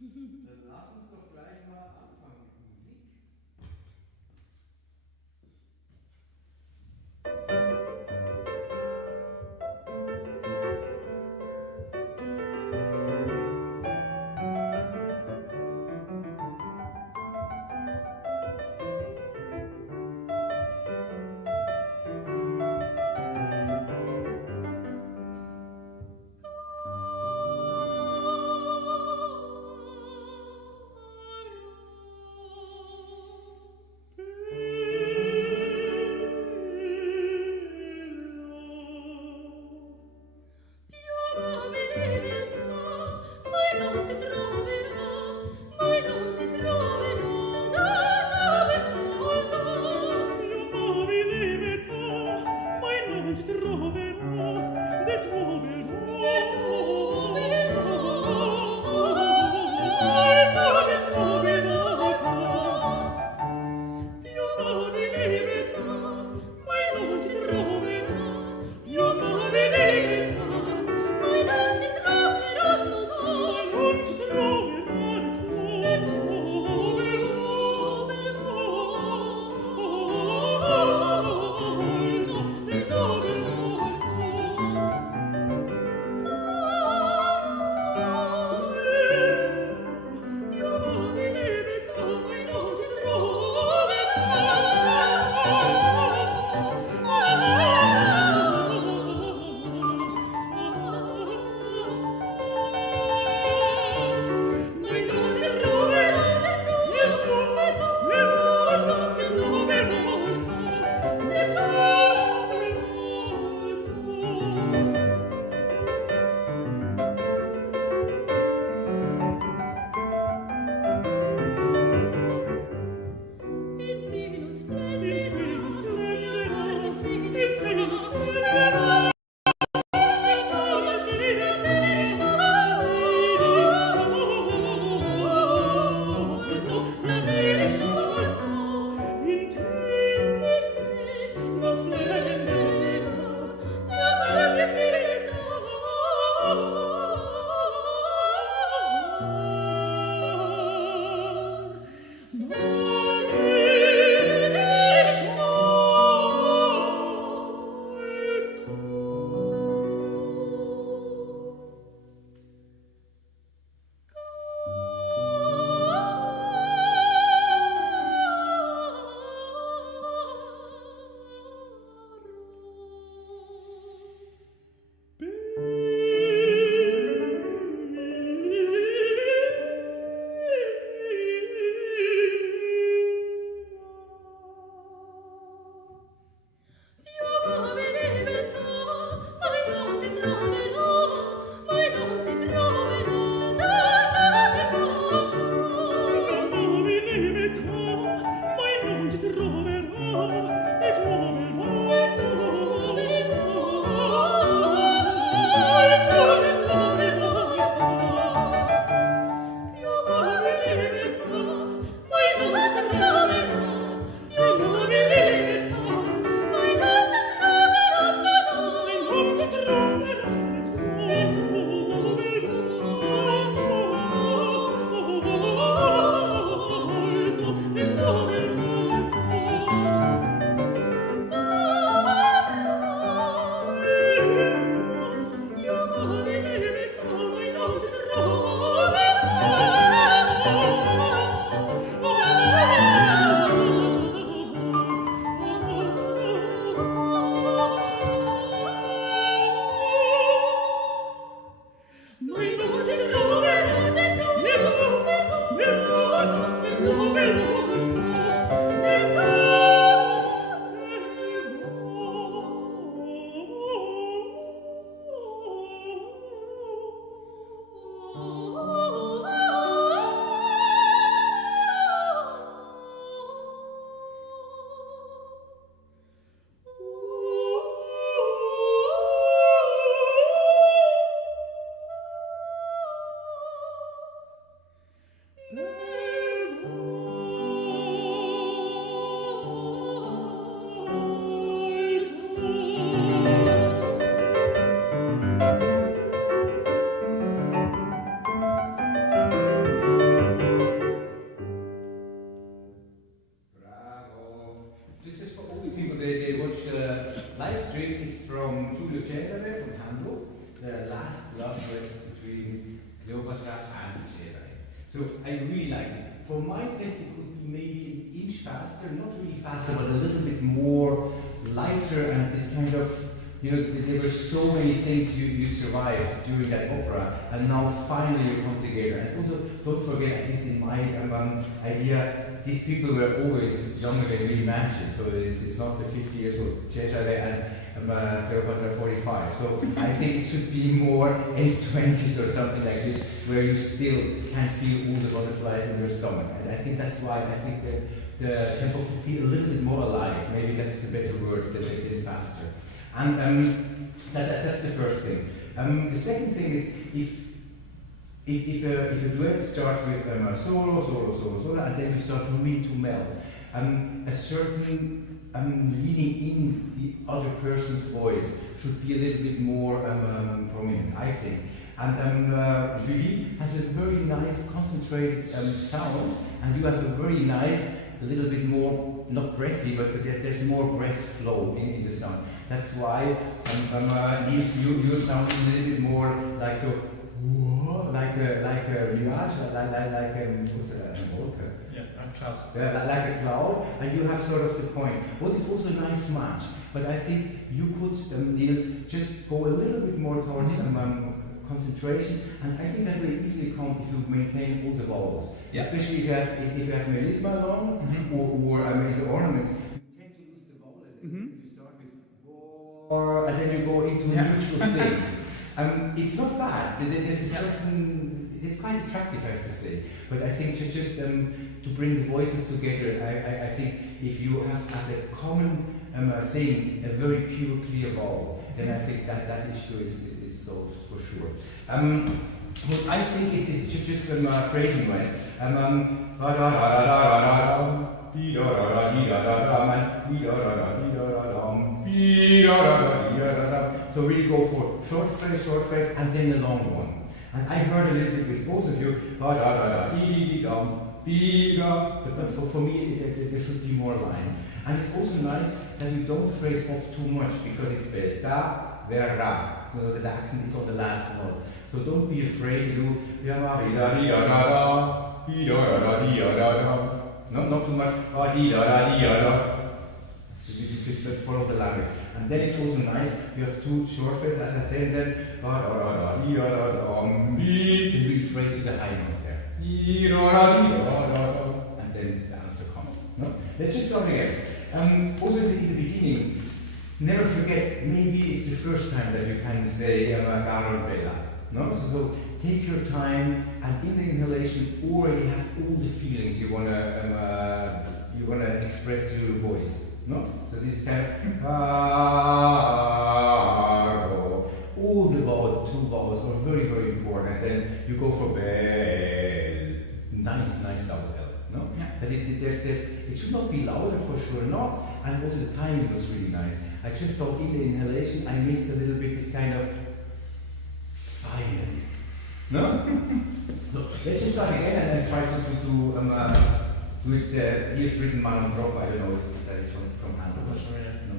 Dann lass uns doch gleich mal anfangen mit Musik. last love duet between Cleopatra and Cesare. So I really like it. For my taste, it could be maybe an inch faster, not really faster, but a little bit more lighter, and this kind of, you know, there were so many things you survived during that opera, and now finally you come together. And also, don't forget, at least in my idea, these people were always younger than me mentioned, so it's not the 50 years old Cesare and Cleopatra 45. So I think it should be more 820s or something like this, where you still can feel all the butterflies in your stomach. And I think that's why I think the tempo could be a little bit more alive. Maybe that's the better word than faster. And that's the first thing. The second thing is if a duet starts with solo, solo, solo, solo, and then you start moving to mel, a certain leaning in the other person's voice should be a little bit more prominent, I think. And Julie has a very nice concentrated sound, and you have a very nice, a little bit more, not breathy, but there's more breath flow in the sound. That's why your sound is a little bit more like so, like a nuage, like what's a wolke? Yeah, a cloud. Like a cloud, and you have sort of the point. What is also a nice match, but I think you could, Niels, just go a little bit more towards concentration, and I think that will easily come if you maintain all the vowels. Yeah. Especially if you have melisma along or the ornaments, you tend to lose the vowel a little. You start with and then you go into a neutral thing. It's not bad. There's a certain, it's quite attractive, I have to say. But I think just to bring the voices together, I think if you have as a common thing a very pure, clear vowel, then I think that issue is solved for sure. What I think is just phrasing wise. So really go for short phrase, and then a long one. And I heard a little bit with both of you, but for me there should be more line. And it's also nice that you don't phrase off too much, because it's beta, verra, so the accent is on the last note. So don't be afraid to do not too much, just follow the language. And then it's also nice, you have two short phrases, as I said, then you really phrase with the high note there. And then the answer comes. No? Let's just start again. Also in the beginning, never forget, maybe it's the first time that you can say caro bella. No? So take your time, and in the inhalation already have all the feelings you wanna express through your voice. No? So this kind of all the vowels, two vowels are very, very important. Then you go for bell, nice double L. No? Yeah. That it should not be louder, for sure not, and also the timing was really nice. I just thought in the inhalation I missed a little bit this kind of finally. No? So let's just start again and then try to do it here's written man drop. I don't know if that is from hand. I'm not sure yet. No.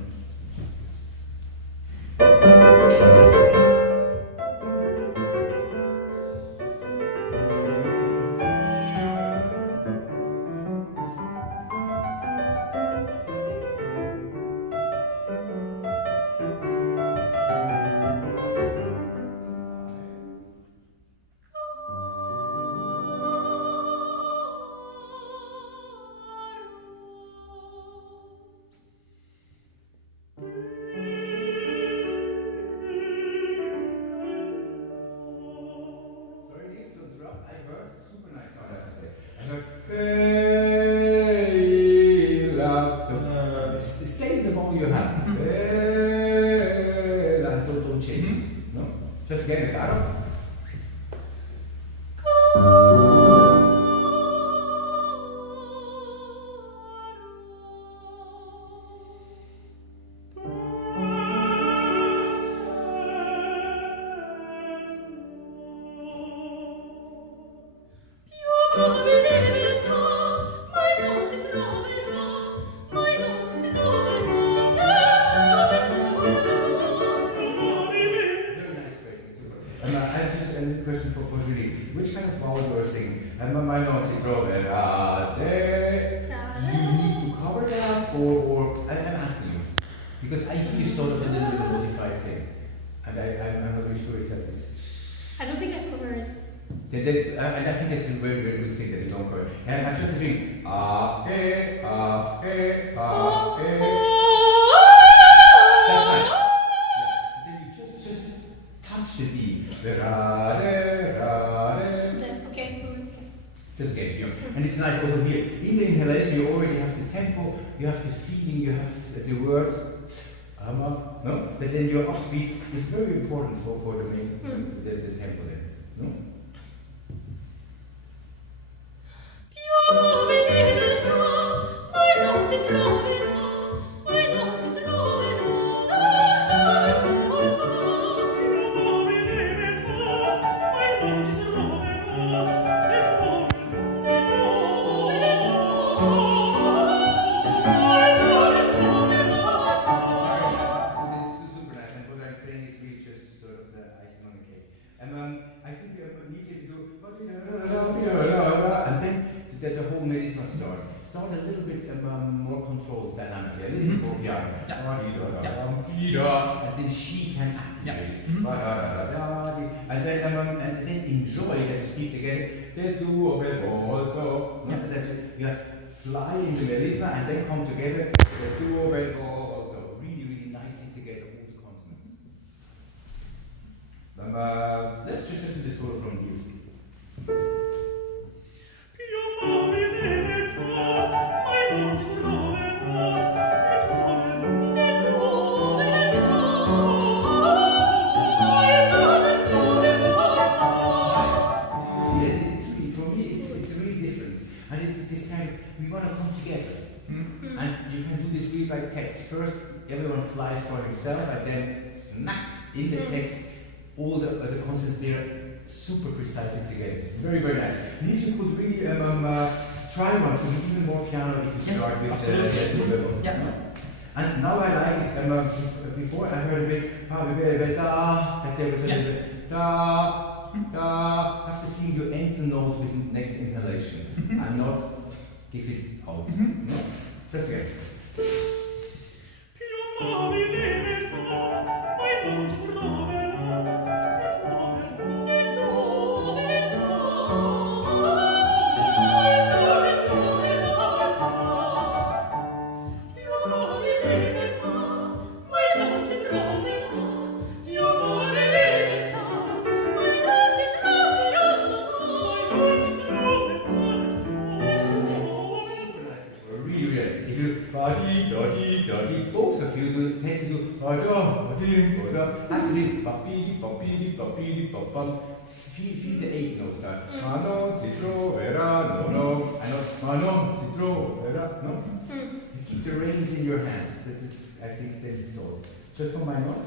And I think that's a very, very good thing that is on correct. And I'm just thinking, That's nice. Yeah. Then you just touch the D. Okay. Just again, you know. And it's nice also here. In the inhalation, you already have the tempo, you have the feeling, you have the words. No? Then your upbeat is very important for the main the tempo there. No? I think it easier to do, and then that the whole melisma starts. Start a little bit more controlled dynamically, a little bit more piano. And then she can activate. And then enjoy that you speak together. You have fly in the melisma and then come together. Really, really nicely together, all the consonants. Let's just do this solo from here. We want to come together. And you can do this really by text. First, everyone flies for himself, and then snap in the text, all the concepts there super precisely together. Very, very nice. This you could really try one, so even more piano if you start with the level. And now I like it. Before I heard a bit, that there was a little bit da. Have to feel you end the note with the next inhalation, and not give it out. No? Just again. Both of you tend to do have to feel the eight notes there. No. You keep the reins in your hands. I think that is all. Just for my note.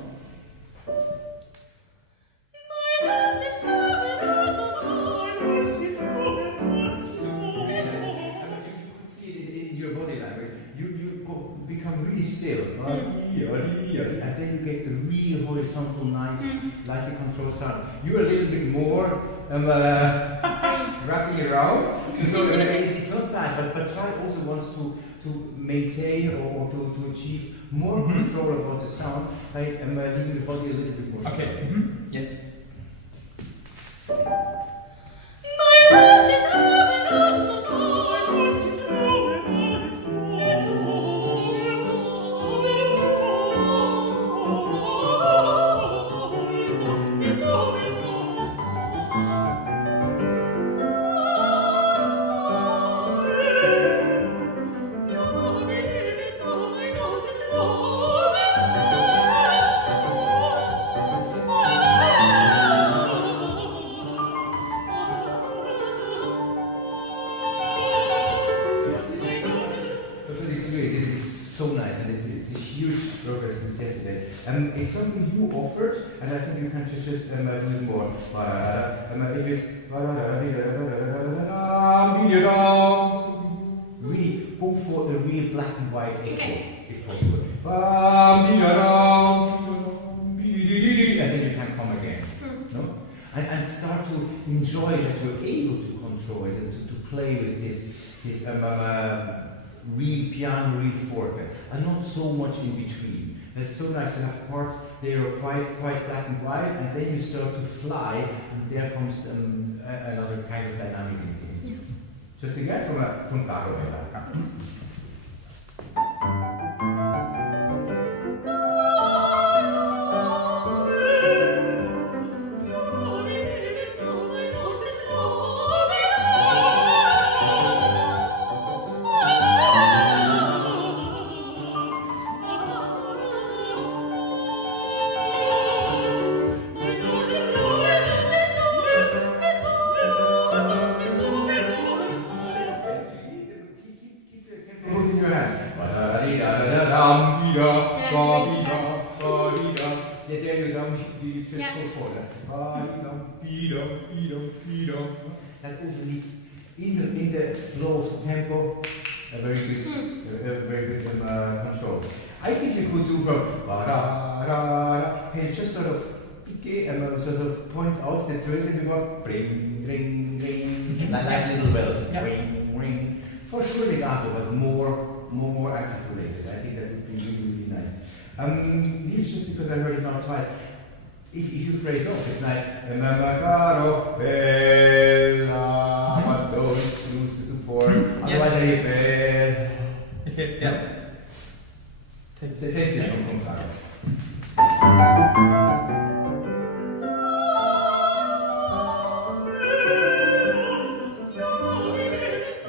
Become really still, and then you get the real horizontal, nicely controlled sound. You're a little bit more wrapping around, so it's not bad. But try also once to maintain or to achieve more control about the sound by leaving the body a little bit more. Okay. Yes. It's something you offered, and I think you can just do it more. If it's really go for a real black and white echo, if possible. And then you can come again. No? And start to enjoy that you're able to control it and to play with this real piano, real forte, and not so much in between. It's so nice to have parts, they are quite black and white, and then you start to fly, and there comes another kind of dynamic in it. Yeah. Just again from Caro. That also leads in the flow of the tempo a very good control. I think you could do from and just sort of sort of point out the rhythm you got ring ring ring like little bells ring ring. For sure legato, but more articulated. I think that would be really nice. This just because I heard it now twice. If you phrase off, it's nice. Remember, caro, bella, but don't lose the support. Otherwise, I Yeah. Same thing from caro.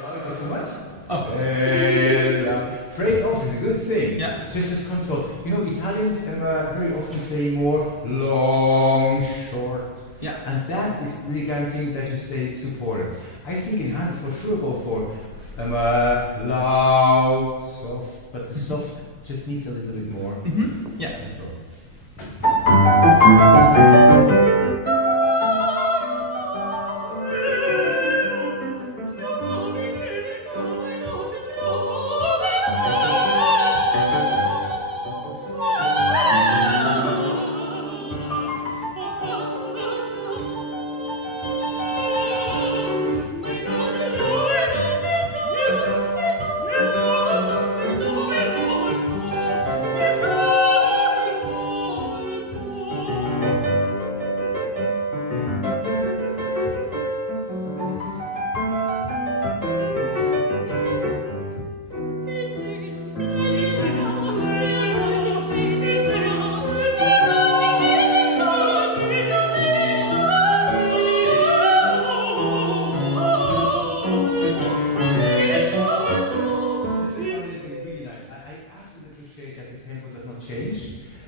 Not too much. Oh. Phrase off is a good thing. Yeah. Just control. You know, Italians very often say more long, short. Yeah. And that is really guaranteeing that you stay supported. I think in hand for sure go for loud, soft, but the soft just needs a little bit more. Mm-hmm. Yeah.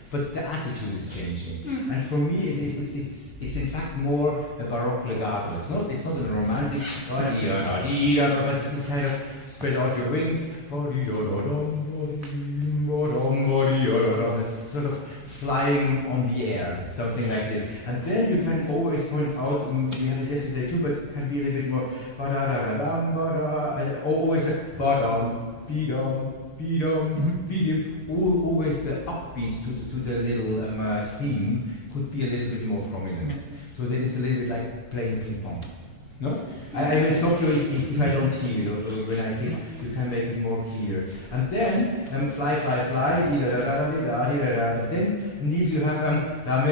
But the attitude is changing, and for me, it's in fact more a baroque legato. It's not a romantic, but it's this kind of spread out your wings. It's sort of flying on the air, something like this. And then you can always point out, we had it yesterday too, but it can be a little bit more. Always a always the upbeat to the little theme could be a little bit more prominent. So then it's a little bit like playing ping pong. No? I will stop you if I don't hear you, or when I think you can make it more clear. And then fly, but then needs you have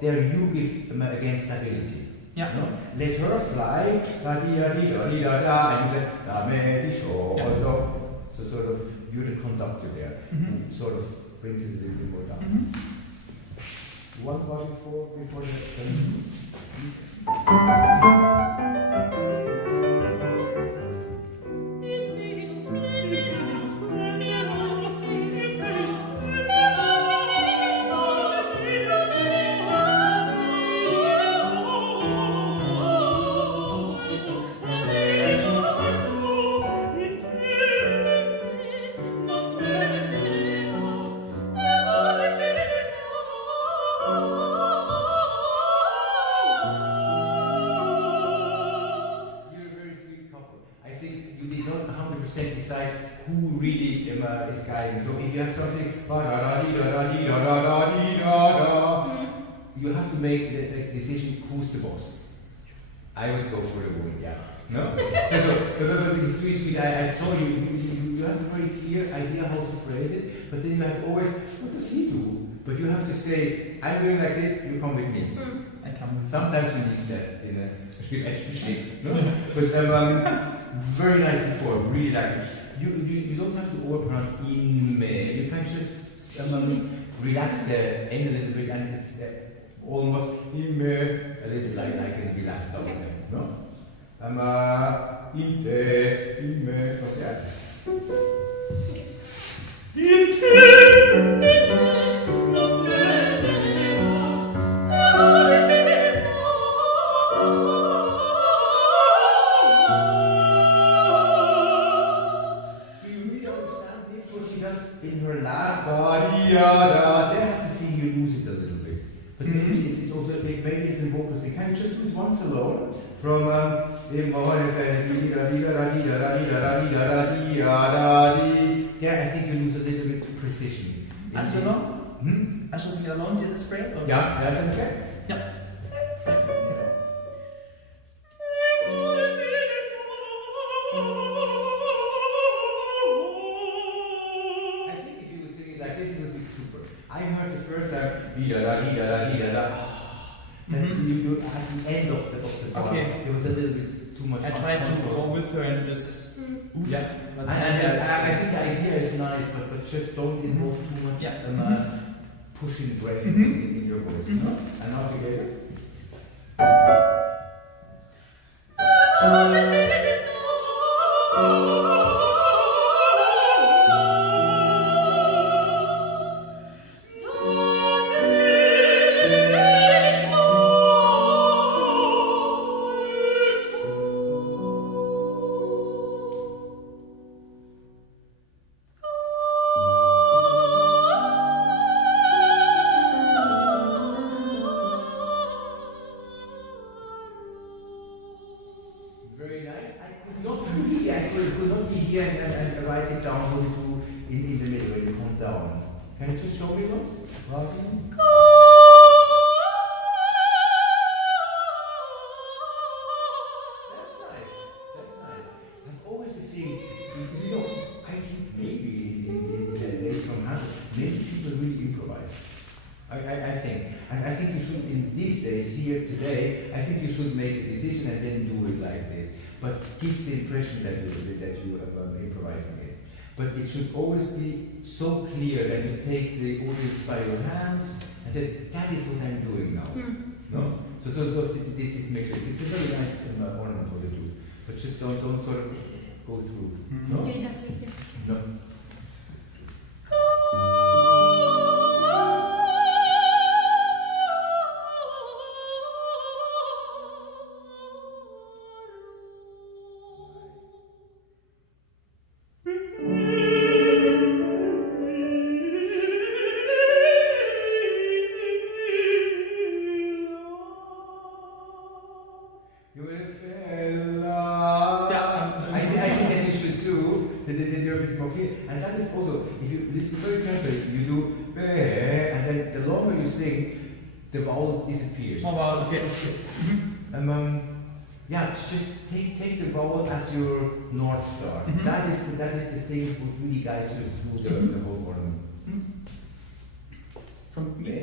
there you give again stability. Yeah. No? Let her fly, and you say, so sort of, you're the conductor there, who sort of brings it a little bit more down. One bar before the... decide who really is guiding. So if you have something, you have to make the decision who's the boss. I would go for the woman, yeah. No? So it's really sweet. I saw you have a very clear idea how to phrase it. but then you have always, what does he do? But you have to say, I'm going like this, you come with me. I come with Sometimes you need that in a spiel action, no? But very nice before, really like it. You don't have to overpronounce IMA, you can just relax the end a little bit, and it's almost IMA, a little bit like a relaxed out there, no? IMA, okay. In her last body, there I have to feel you lose it a little bit. But maybe it's also, maybe it's in vocals. They can just do it once alone from there I think you lose a little bit of precision. As you know? As just me alone did this phrase? Or? Yeah, that's okay. Yeah. I heard the first time, then you do at the end of the bar. Okay. It was a little bit too much. I tried to go with her and just. Yeah. I think the idea is nice, but just don't involve too much pushing breath in your voice. No? And now together. Very nice. I could not really, actually, could not be here and write it down what you do in the middle when you come down. Can you just show me what? Writing? That's nice. That's nice. I've always a thing, you know, I think maybe in the days from now, maybe people really improvise. I think. And I think you should, in these days, here today, I think you should make a decision and then do it like this. But give the impression that you are improvising it. But it should always be so clear that you take the audience by your hands and say, that is what I'm doing now. No? So this makes it. It's a very nice ornament what you do. But just don't sort of go through. No? No. And that is also, if you listen very carefully, you do and then the longer you sing, the vowel disappears. Oh wow, okay. Yeah, just take the vowel as your North Star. That is the thing that really guides you through the whole ornament. From me?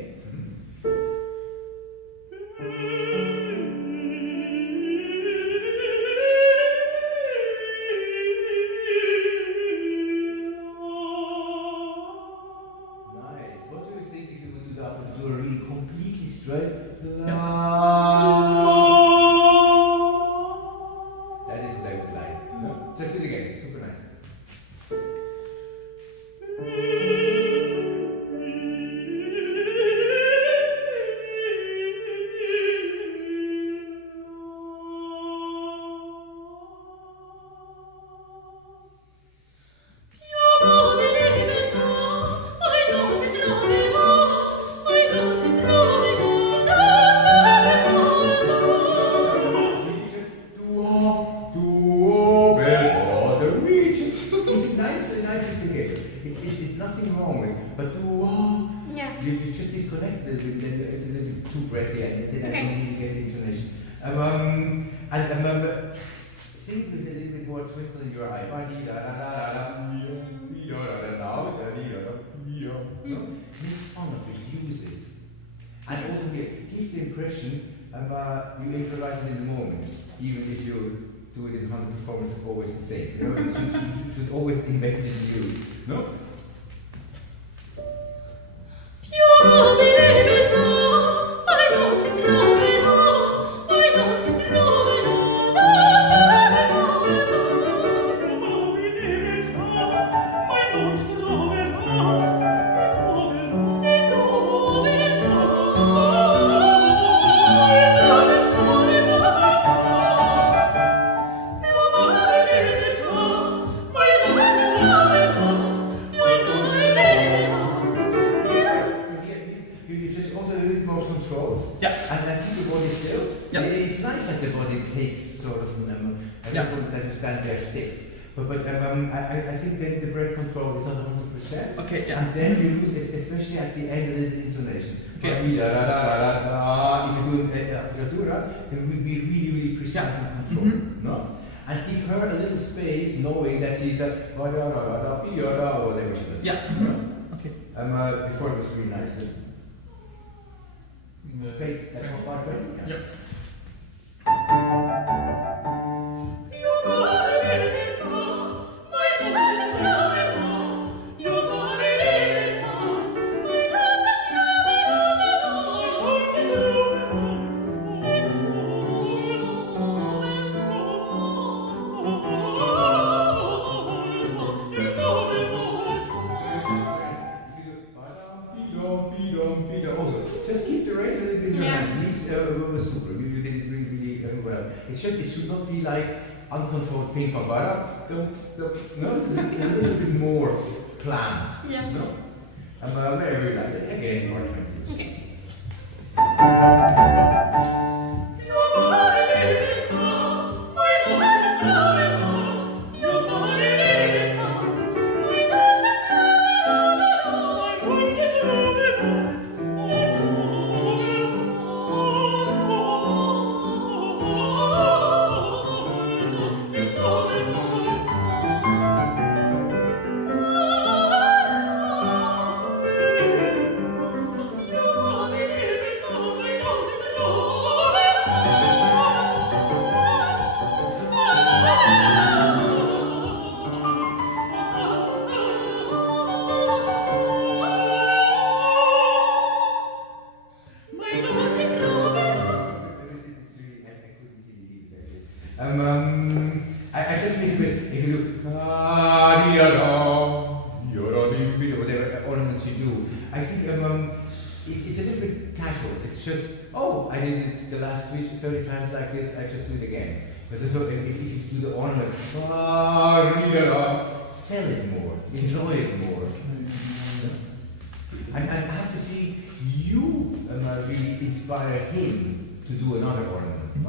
Sing with a little bit more twinkle in your eye. No? Make fun of it, use it. And also give the impression you improvise it in the moment, even if you do it in 100 performances, always the same. You know, you should always invent it new. No? You just want a little bit more control. Yeah. And then keep the body still. Yeah. It's nice that the body takes sort of that you stand there stiff. But I think that the breath control is not 100%. Okay, yeah. And then you lose it, especially at the end, a little intonation. Okay. If you do arpeggiatura, then we be really, really precise and control. Mm-hmm. No? And give her a little space, knowing that she's a or whatever she does. Yeah. Mm-hmm. Okay. Before it was really nice. Okay, that's part 20. Yep. Also, just keep the reins a little bit in your hand. These were super. You did it really, really well. It's just, it should not be like uncontrolled ping pong. No, it's a little bit more planned. Yeah. No? I'm very, very like it. Again, part 20. Okay. I just miss it if you do whatever ornaments you do. I think it's a little bit casual. It's just, oh, I did it the last 30 times like this, I just do it again. But if you do the ornament, sell it more, enjoy it more. And I have to feel you really inspire him to do another ornament. I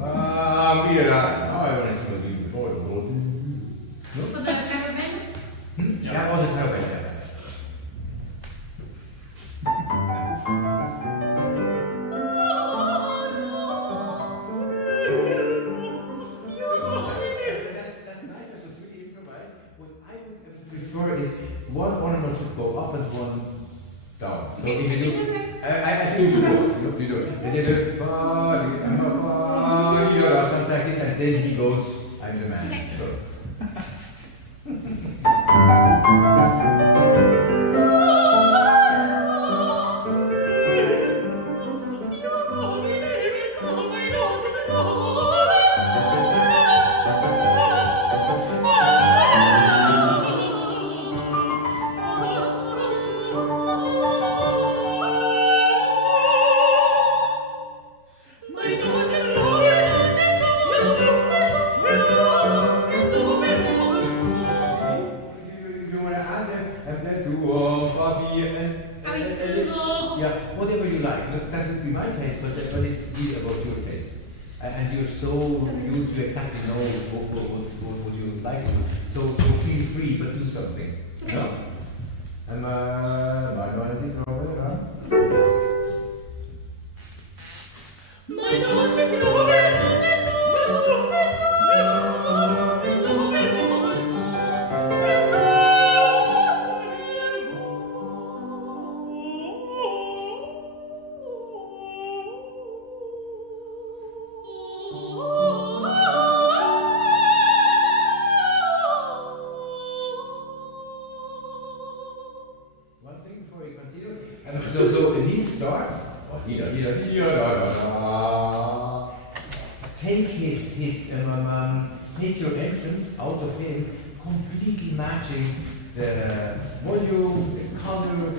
want to see what you do before. For the caravan? Yeah, all the caravan. That's nice, that was really improvised. What I would prefer is one ornament should go up and one down. So if you do, I think you should go. You do. And then something like this, and then he goes, I'm the man. Okay. So. Whatever you like. That would be my taste, but it's really about your taste. And you're so used to exactly know what you would like to do. So feel free, but do something. Okay. No? starts, take take your entrance out of him, completely matching the volume, the color,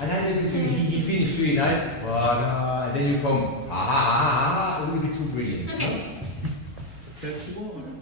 and then he finished really nice, and then you come, it will be too brilliant. Okay. That's the one.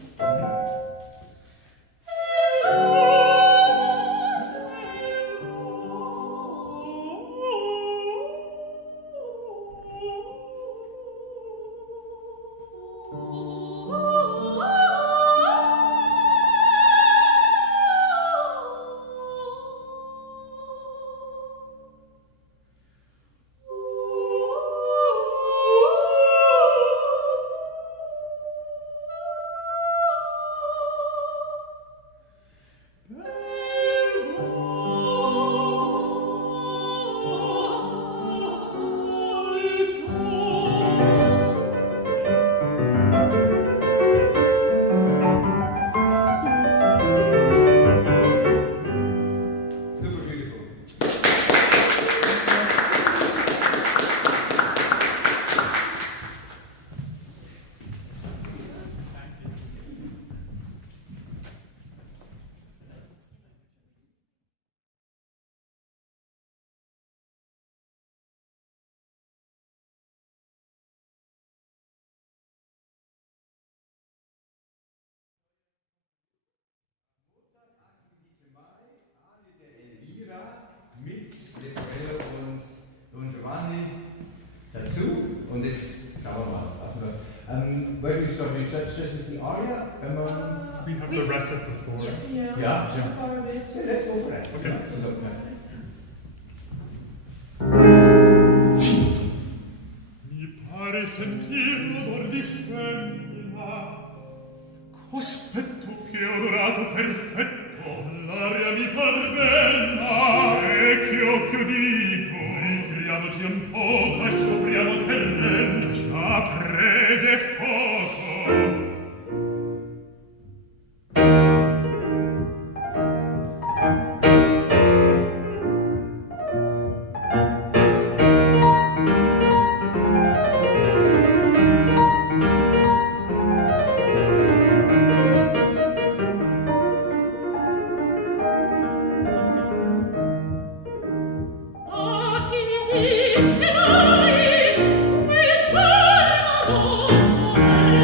Mit Leporello und Giovanni dazu. Und jetzt schauen wir mal. Also, where do you start? Do you start just with the aria? We have the recipe before. Yeah. So let's go for that. Okay. Mi pare sentir l'odor di femmina, cospetto che odorato perfetto, l'aria mi par bella, e che occhio dico, ritiriamoci un poco e sopriamo terreno, già prese fuoco. Dice mai, come il mare madonna,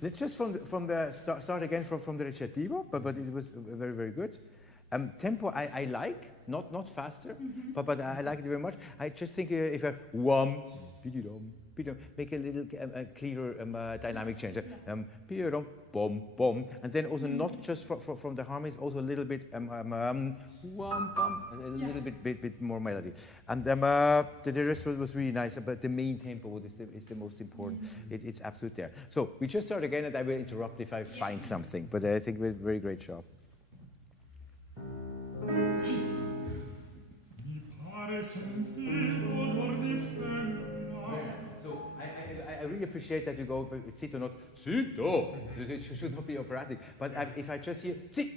Let's just from the start again from the recitativo, but it was very, very good. Tempo I like, not faster, but I like it very much. I just think if I wham, bididom, bididom, make a little clearer dynamic change. Bididom, bom, bom, and then also not just from the harmonies, also a little bit wham, bum, a little bit more melody. And the rest was really nice, but the main tempo is the most important. It's absolute there. So we just start again, and I will interrupt if I find something. But I think we're very great job. So I really appreciate that you go zitto, not zitto. It should not be operatic. But if I just hear zit,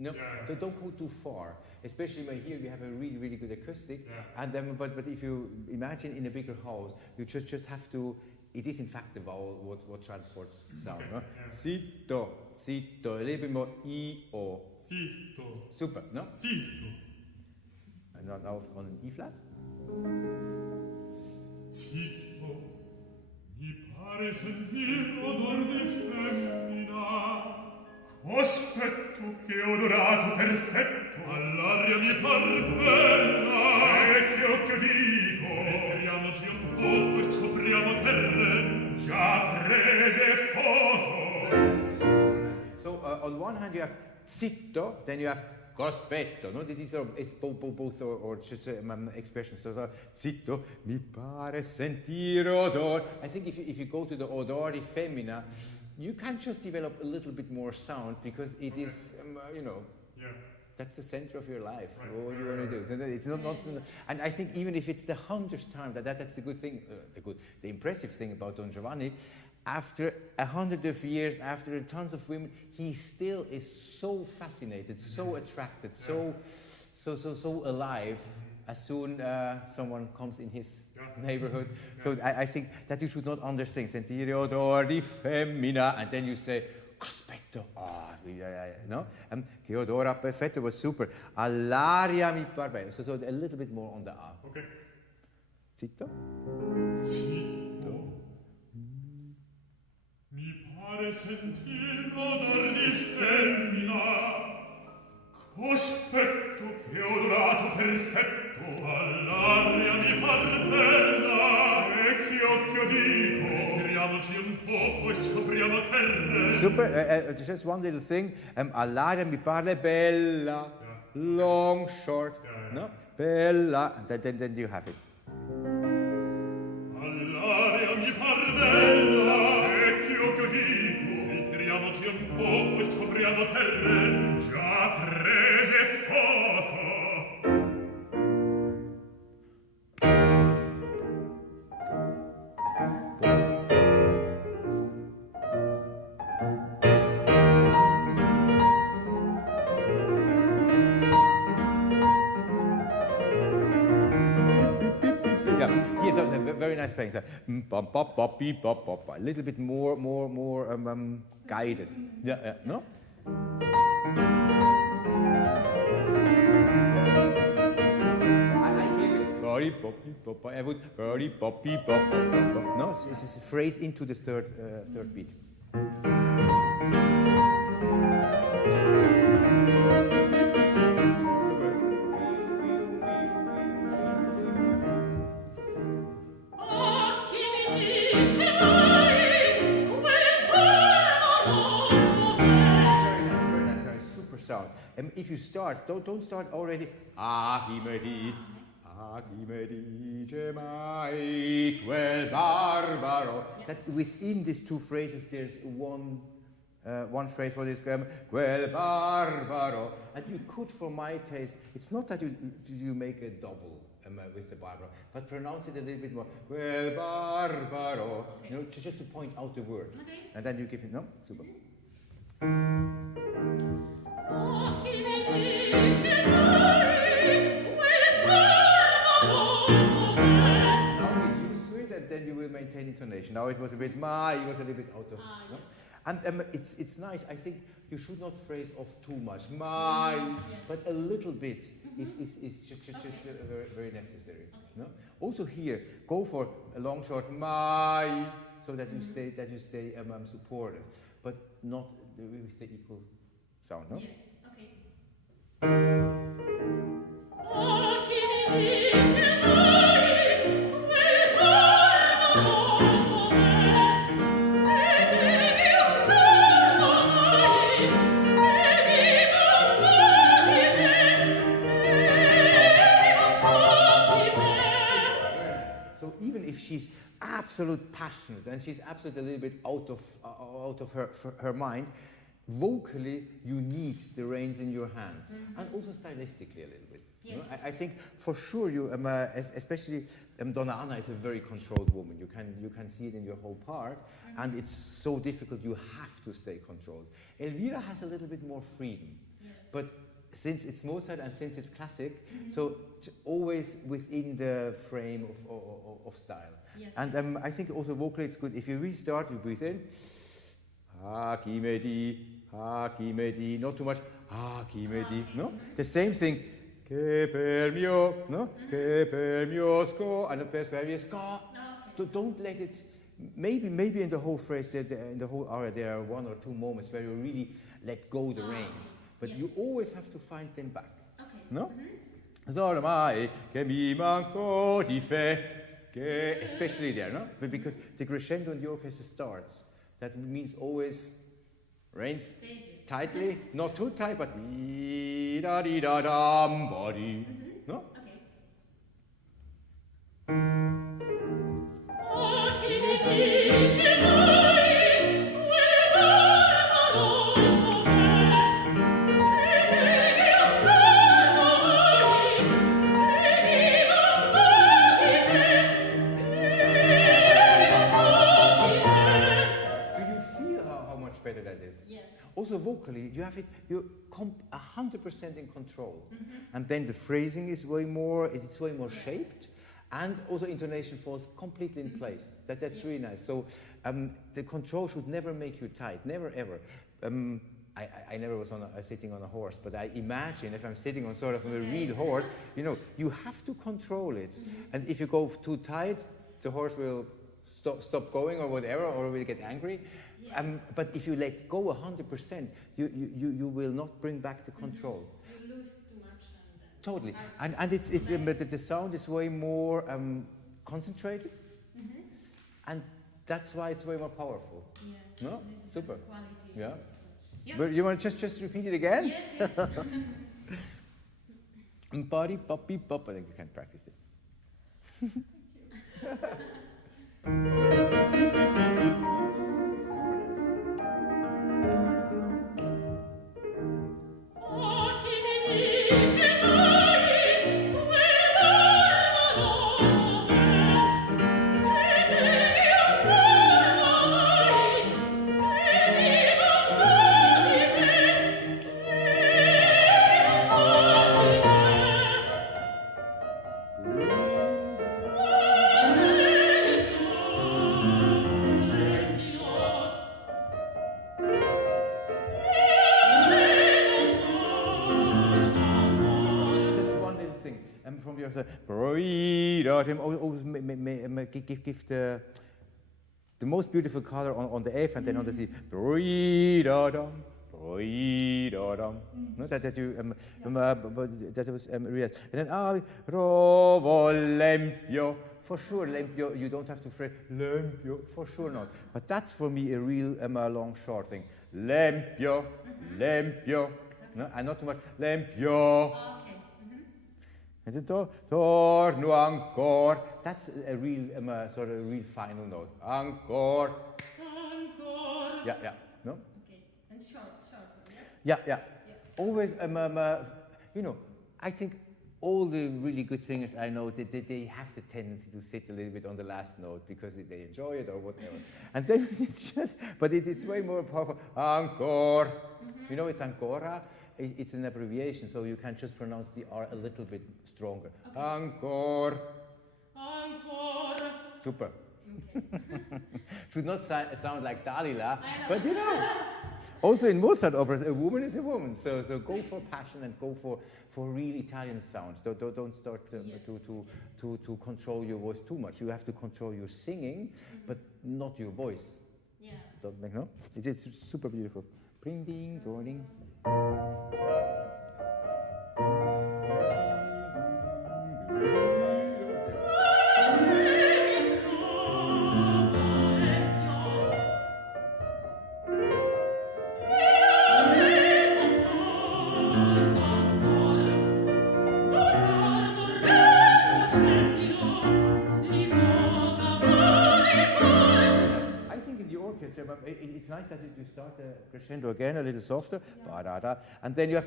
no, so don't go too far. Especially when here we have a really, really good acoustic. And then, but if you imagine in a bigger house, you just have to. It is in fact the vowel what transports sound. No? Zitto, zitto, a little bit more I-O. Zitto. Super, no? Zitto. And now on an E flat. Zitto, mi pare sentir odor di femmina, cospetto che odorato perfetto, all'aria mi par bella, e che occhio dico, mettiamoci un poco e scopriamo terre già prese fuoco. So on one hand you have zitto, then you have cospetto, no? These are both or just expressions. So zitto, mi pare sentire odor. I think if you go to the odor di femmina, you can just develop a little bit more sound because it is, that's the center of your life. Right. What you want to do. So it's not, and I think even if it's the 100th time, that's the good thing, the impressive thing about Don Giovanni. After 100 of years, after tons of women, he still is so fascinated, so attracted, so alive. As soon someone comes in his neighborhood. So I think that you should not undersing sentire odor di femmina, and then you say cospetto. No? Che odora perfetto was super. All'aria mi par bene. So a little bit more on the A. Okay. Zitto. Zitto. Mi pare sentir odor di femmina, cospetto che odorato perfetto, all'aria mi par bella, e che occhio dico, tiriamoci un poco e scopriamo terre. Super, just one little thing. All'aria mi pare bella, long, short, no? Bella, then you have it. All'aria mi par bella, e che occhio dico, tiriamoci un poco e scopriamo terre già prese fuoco. Here's a very nice playing. So, a little bit more guided. Yeah, no? I hear it. I would no, it's a phrase into the third beat. Sound. And if you start, don't start already. Chi me dice mai quel barbaro. That within these two phrases, there's one one phrase for this, quel barbaro. And you could, for my taste, it's not that you make a double with the barbaro, but pronounce it a little bit more, quel barbaro, Okay. you know, just to point out the word. Okay. And then you give it, no? Super. Now get used to it, and then you will maintain intonation. Now it was a bit it was a little bit out of. No? And it's nice. I think you should not phrase off too much, Yes. but a little bit is just very, very necessary. No? Also here, go for a long short so that you stay supported, but not with the equal sound. No? Yeah. Okay. So even if she's absolute passionate and she's absolutely a little bit out of her mind, vocally you need the reins in your hands, and also stylistically a little bit. Yes. You know, I think for sure you, especially Donna Anna is a very controlled woman. You can see it in your whole part, and it's so difficult. You have to stay controlled. Elvira has a little bit more freedom, Yes. but since it's Mozart and since it's classic, so always within the frame of style. Yes. And I think also vocally it's good if you restart. You breathe in. Hakimedi, not too much. Hakimedi, no? The same thing. Che per mio, no? Che per mio sco, and per mio sco. Okay. Don't let it. Maybe in the whole phrase, in the whole aria, there are one or two moments where you really let go the reins, but Yes. you always have to find them back. Okay. No? Ormai che mi manco di fe, che especially there, no? But because the crescendo in the orchestra starts, that means always reins Stay here. tightly, not too tight, but da di da dum body. No? Okay. Do you feel how much better that is? Yes. Also vocally, you have it, you're 100% in control. And then the phrasing is way more, it's way more shaped. And also intonation falls completely in place. That's really nice. So the control should never make you tight, never ever. I never was sitting on a horse, but I imagine if I'm sitting on sort of a real horse, you know, you have to control it. And if you go too tight, the horse will stop going or whatever, or will get angry. But if you let go 100%, you will not bring back the control. You lose too much. Totally, and it's but the sound is way more concentrated, and that's why it's way more powerful. Yeah. No? This is Super. the quality. Yeah. Yeah. But you want to just repeat it again? Yes. Yes. Body, poppy, pop. I think you can practice it. Give the most beautiful color on the F and then on the C. No, that you that was realized. And then Lempio. For sure, Lempio, you don't have to phrase Lempio, for sure not. But that's for me a real long short thing. Lempio, Lempio. No, and not too much Lempio. Okay. And then torno ancora. That's a real sort of a real final note. Ancora. Encore. Yeah. No. Okay. Yeah, yeah. Always, I think all the really good singers I know, they have the tendency to sit a little bit on the last note because they enjoy it or whatever. And then it's just, but it's way more powerful. Encore. You know, it's ancora. It's an abbreviation, so you can just pronounce the R a little bit stronger. Okay. Encore. Encore. Super. Okay. Should not sound like Dalila, but you know. Also in Mozart operas, a woman is a woman. So go for passion and go for real Italian sound. Don't start to control your voice too much. You have to control your singing, but not your voice. Yeah. Don't make no. It's super beautiful. Bring ding, ding. It's nice that you start the crescendo again a little softer, yeah. And then you have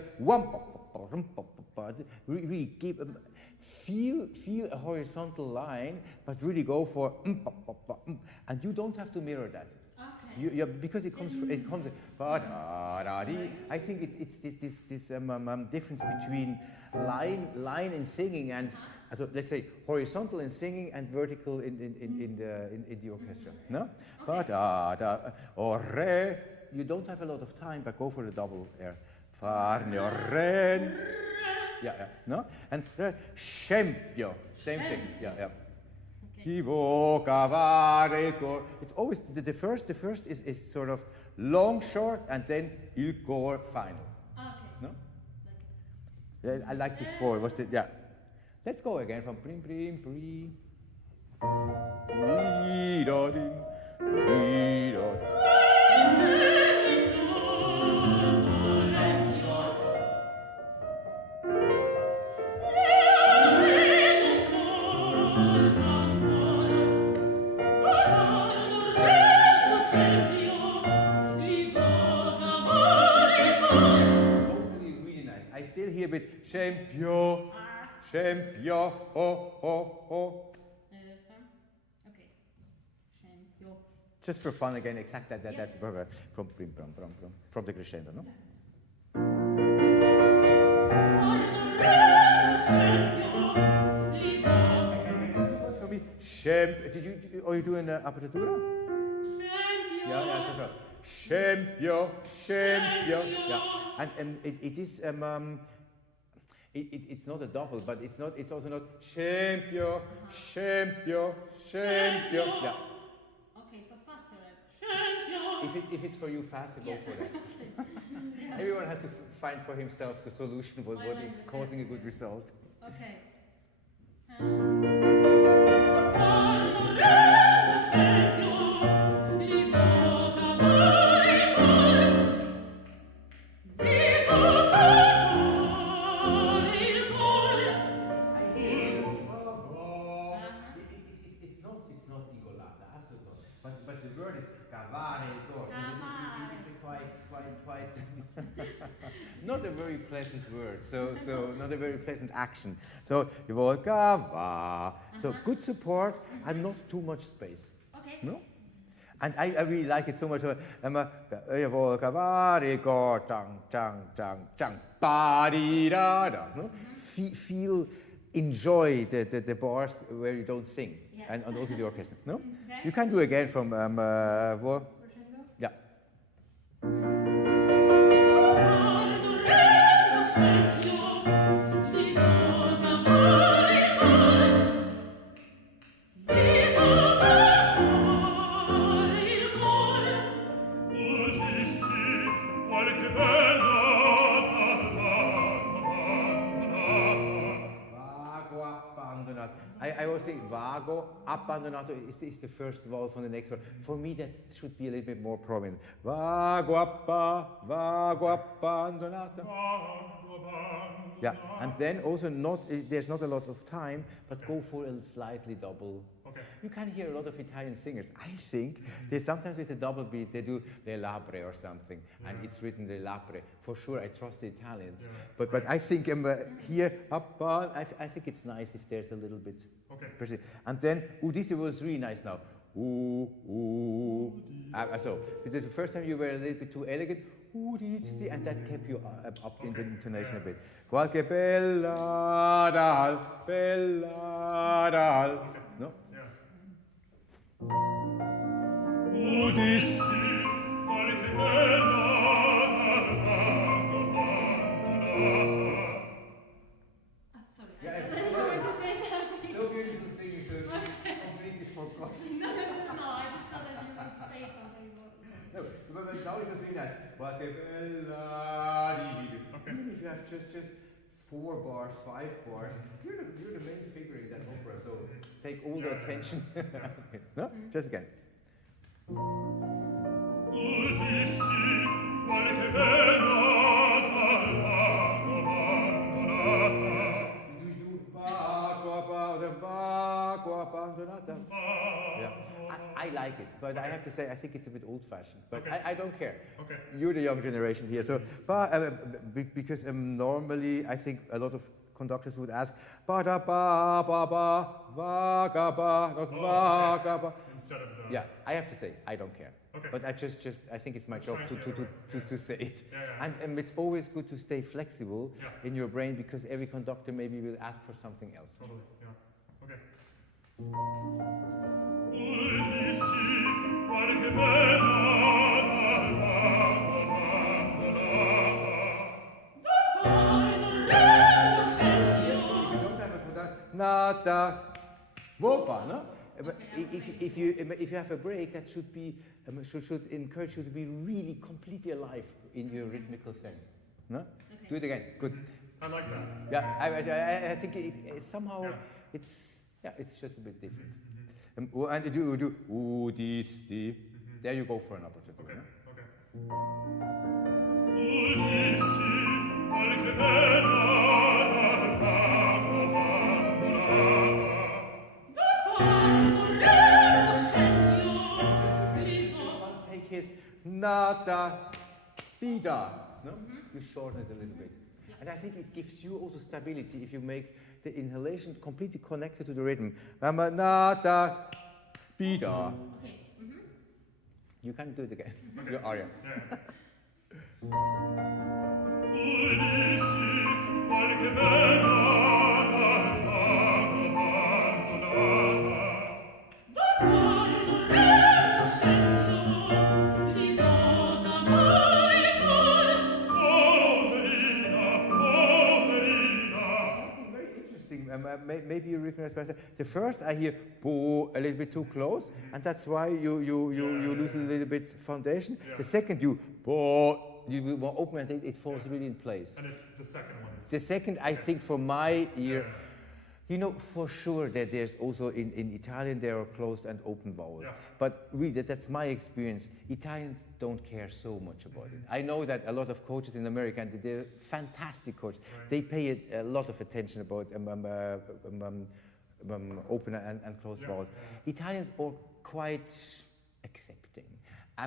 really keep feel a horizontal line, but really go for and you don't have to mirror that. Okay. Because it comes. I think it's this difference between line in singing and. So let's say horizontal in singing and vertical in the orchestra. No? Okay. Or re. You don't have a lot of time, but go for the double air. Far ne re. Yeah. No? And re. Scempio. Same thing. Yeah. It's always the first. The first is sort of long, short, and then il cor final. Okay. No? I like before. What's it? Yeah. Let's go again from prim prim pri. Really nice. I still hear a bit Scempio. Scempio, Okay. Scempio. Just for fun again, exact that from the crescendo, no? For me, are you doing apertura? Scempio. Yeah. Scempio. Yeah, and it is It's not a double, but it's also not Scempio. Yeah. Okay, so faster. Scempio. If it's for you faster, go for that. Yeah. Everyone has to find for himself the solution, what is causing a good result. Okay. Not a very pleasant word, so not a very pleasant action. So you volcava. So good support and not too much space. Okay. No? And I really like it so much. Volcavari go tang ba di da da. No? Enjoy the bars where you don't sing, yes. and also the orchestra. No? You can do again from yeah. I always think vago, abbandonato is the first vowel from the next word. For me, that should be a little bit more prominent. Vago abbandonato. Yeah, and then also there's not a lot of time, but go for a slightly double. Okay. You can hear a lot of Italian singers. I think they sometimes with a double beat they do Le Labre or something, and it's written Le Labre. For sure, I trust the Italians. Yeah. But I think here, I think it's nice if there's a little bit. Okay. And then this was really nice now. So the first time you were a little bit too elegant. And that kept you up in the intonation a bit. Qualche bella dal. No? Yeah. Udisti, qualche bella Sorry, Yeah, I was going to say something. So beautiful singing, so she completely forgot. No, I just thought that you would say something about No, but now it was really nice. Qualche bella di. Even if you have just 4 bars, 5 bars, you're the main figure in that opera, so take all the attention. Okay. No? Just again. Udisti, qualche bella Yeah, I like it, but I have to say I think it's a bit old-fashioned. But Okay. I don't care. Okay. You're the young generation here, so because normally I think a lot of conductors would ask ba da ba ba ba va ga ba, not va ga ba. Instead of the... Yeah, I have to say I don't care. Okay. But I think it's my job to say it. Yeah. And it's always good to stay flexible Yeah. in your brain because every conductor maybe will ask for something else. Totally, yeah. Okay. Udisti, qualche bella If you don't have a good nada, wofa, no? But if you have a break, that should be should encourage you to be really completely alive in your rhythmical sense. No? Okay. Do it again. Good. I like that. Yeah, I think it somehow it's just a bit different. And you do udisti. There you go for an opposite. Okay, No? okay. Udisti, qualche bella Just take his nada, bida. No? You shorten it a little bit. And I think it gives you also stability if you make the inhalation completely connected to the rhythm. Nada, bida. Okay. You can do it again. Your aria. Yeah. Udisti, qualche bella Something very interesting. Maybe you recognize better. The first I hear bo a little bit too close, and that's why you lose a little bit foundation. Yeah. The second you bo, you will more open and it falls really in place. And the second one is... The second, I think, for my ear, Yeah. you know for sure that there's also in Italian there are closed and open vowels. Yeah. But really, that's my experience. Italians don't care so much about it. I know that a lot of coaches in America, and they're fantastic coaches, Right. they pay a lot of attention about open and closed Yeah, vowels. yeah. Italians are quite accepting.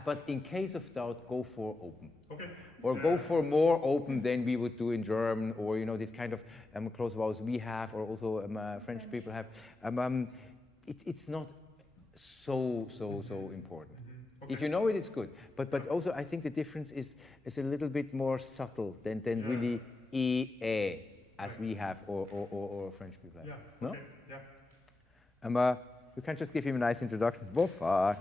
But in case of doubt, go for open. Okay. Or go for more open than we would do in German, or this kind of closed vowels we have, or also French people have. It's not so important. Okay. If you know it, it's good. But also I think the difference is a little bit more subtle than really e as we have or French people have. Yeah. No? Okay. Yeah. You can just give him a nice introduction. Wofa.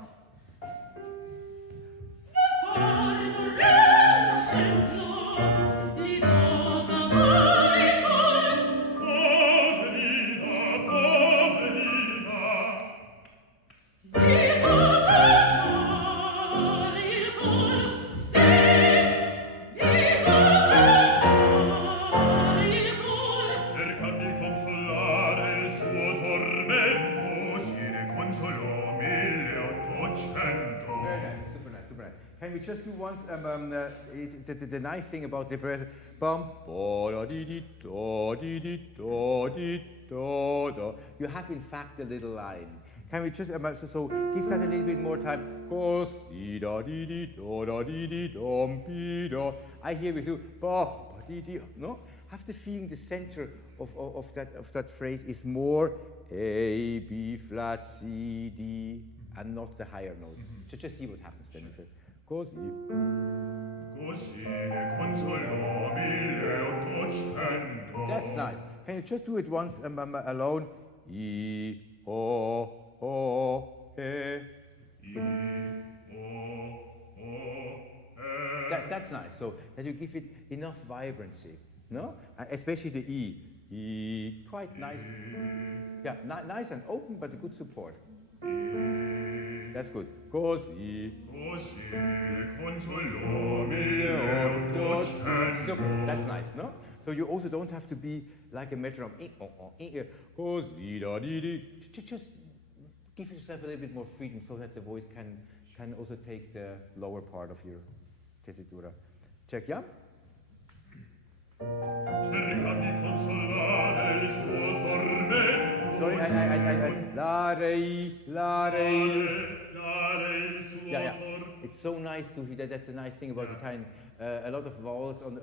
Cerca di consolare il suo tormento, si ne consolò 1800. Very nice, super nice, super nice. Can we just do once the nice thing about the press? Bum, ba da di di da di di da di da da. You have in fact a little line. Can we just so give that a little bit more time? Go si da di di do da di di dom pi do. I hear with you ba ba di di. No, have the feeling the center of that phrase is more A B flat C D and not the higher notes. Just see what happens then. Così. Così ne consolò 1800. That's nice. Can you just do it once alone? I O E. That's nice. So that you give it enough vibrancy, no? Especially the E. E. Quite nice. Yeah, nice and open, but a good support. That's good. Così. So that's nice, no? So you also don't have to be like a metronome. Così da di di. Just give yourself a little bit more freedom so that the voice can also take the lower part of your tessitura. Check, yeah? Sorry, la re. Yeah. It's so nice to hear that. That's a nice thing about Italian. A lot of vowels on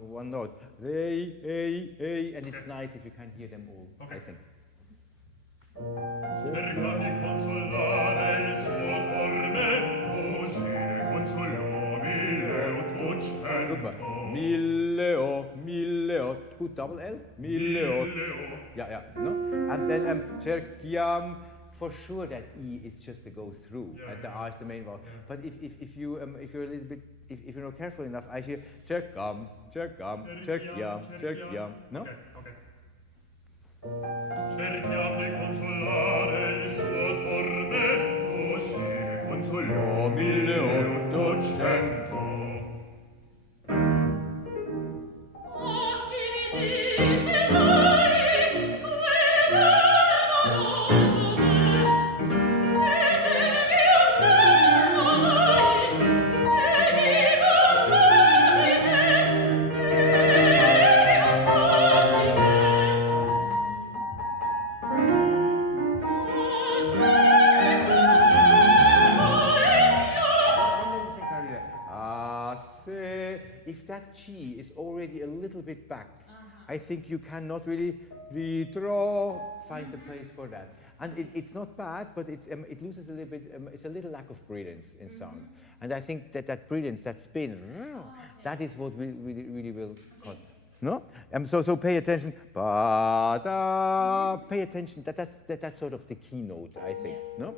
one note. Re, a, and it's nice if you can hear them all, I think. Cerca di consolare il suo tormento, si consolò 1800. Super. 1800. Good double L. 1800. Yeah. No? And then cerchiam. For sure, that E is just to go through, and the R is the main vowel. But if you're a little bit, if you're not careful enough, I hear cerchiam. No? Okay. Cerchiam di consolare il suo tormento, si consolò 1800. If that G is already a little bit back, I think you cannot really find the place for that. And it's not bad, but it loses a little bit, it's a little lack of brilliance in sound. And I think that brilliance, that spin, that is what we really will cut. No? So pay attention. Pay attention, that's sort of the keynote, I think. No?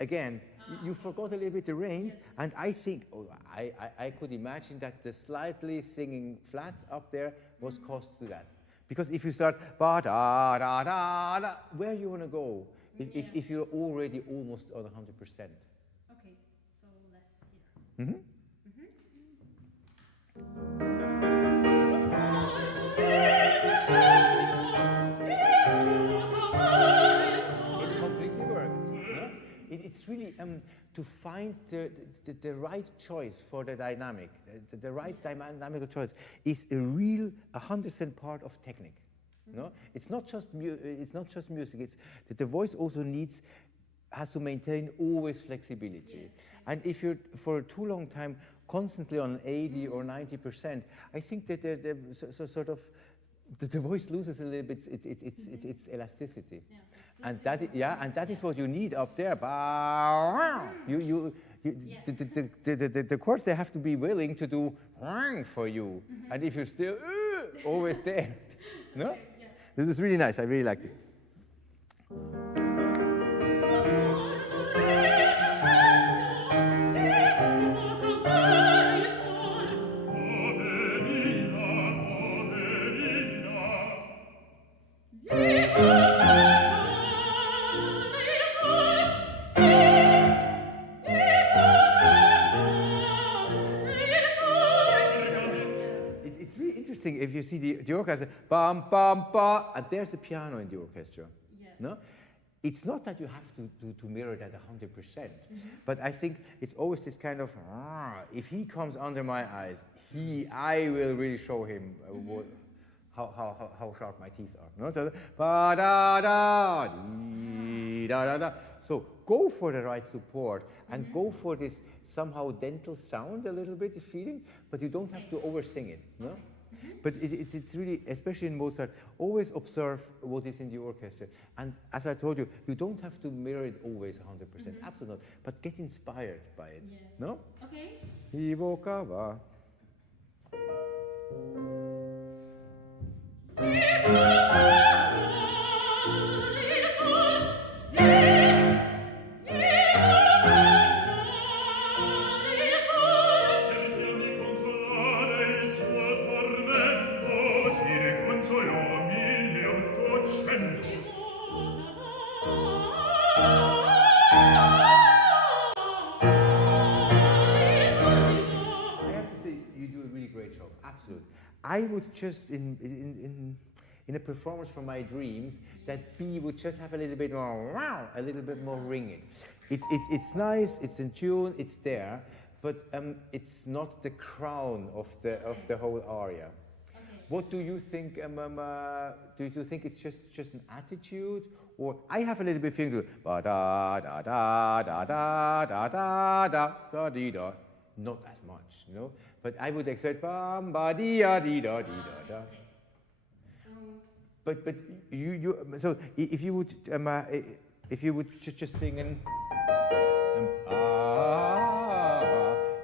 Again, you forgot a little bit the range, and I think, I could imagine that the slightly singing flat up there was caused to that. Because if you start, where you want to go if you're already almost on 100%? Okay, so less here. Mm-hmm. It's really to find the right choice for the dynamic. The right dynamical choice is a real 100% part of technique. No, it's not just music. It's that the voice also has to maintain always flexibility. And if you're for a too long time constantly on 80 or 90%, I think that the voice loses a little bit its elasticity. And that is what you need up there. The chords, they have to be willing to do for you. And if you're still always there, no? This is really nice. I really liked it. thing, if you see the orchestra, bam, bam, ba, and there's the piano in the orchestra. Yes. No? It's not that you have to mirror that 100%, but I think it's always this kind of, if he comes under my eyes, I will really show him how sharp my teeth are. No? So, ba, da, da, dee, da, da, da. So go for the right support and go for this somehow dental sound a little bit, the feeling, but you don't have to oversing it. No? But it's really, especially in Mozart, always observe what is in the orchestra. And as I told you, you don't have to mirror it always 100%, absolutely not, but get inspired by it. Yes. No? Okay. Ivokava. I would just, in a performance from my dreams, that B would just have a little bit more, wow, a little bit more ringing. It's nice, it's in tune, it's there, but it's not the crown of the whole aria. Okay. What do you think? Do you think it's just an attitude, or I have a little bit feeling to ba da da da da da da da da da dee da. Not as much, you know. But I would expect bam ba dee da dee da dee da da. But you so if you would just sing an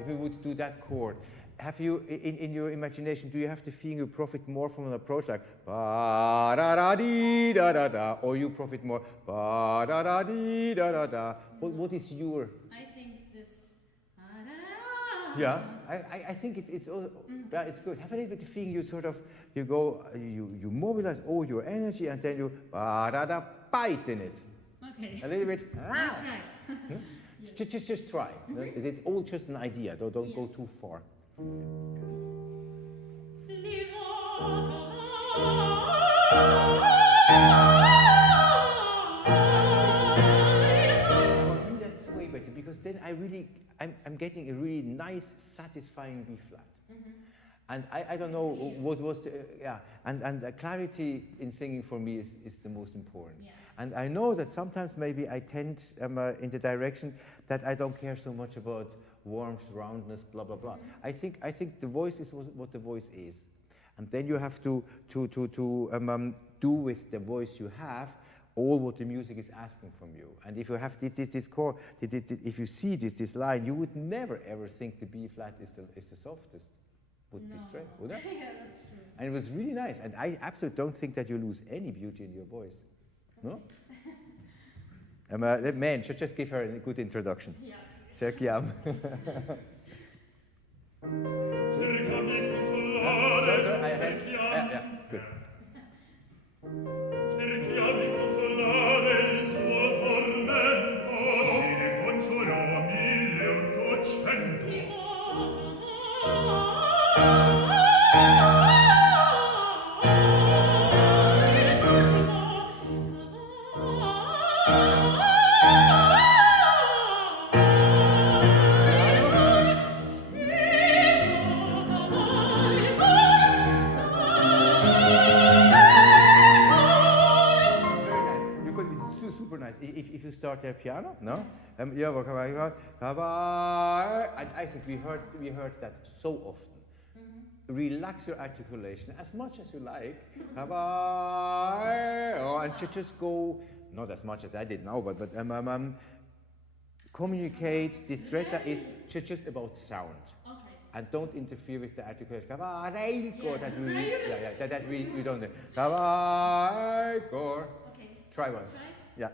if you would do that chord, have you in your imagination, do you have the feeling you profit more from an approach like ba da da dee da da da, or you profit more ba da da dee da da da? What is your? I think this. Yeah, I think it's also, yeah, it's good. Have a little bit of feeling. You sort of you mobilize all your energy, and then you bite in it. Okay. A little bit. I'll try. Just try. It's all just an idea. Don't go too far. Because then I'm getting a really nice, satisfying B flat. And I don't know what was the, and the clarity in singing for me is the most important. Yeah. And I know that sometimes maybe I tend in the direction that I don't care so much about warmth, roundness, blah, blah, blah. I think the voice is what the voice is. And then you have to do with the voice you have all what the music is asking from you. And if you have this chord, if you see this line, you would never ever think the B flat is the softest. Would be straight, would it? Yeah, that's true. And it was really nice. And I absolutely don't think that you lose any beauty in your voice. No? That man should just give her a good introduction. Yeah. Cerchiam. Good. If you start their piano, no? And I think we heard that so often. Relax your articulation as much as you like. And just go, not as much as I did now, but communicate. This thread is just about sound. Okay. And don't interfere with the articulation. That we don't do. Okay. Try once. Try? Yeah.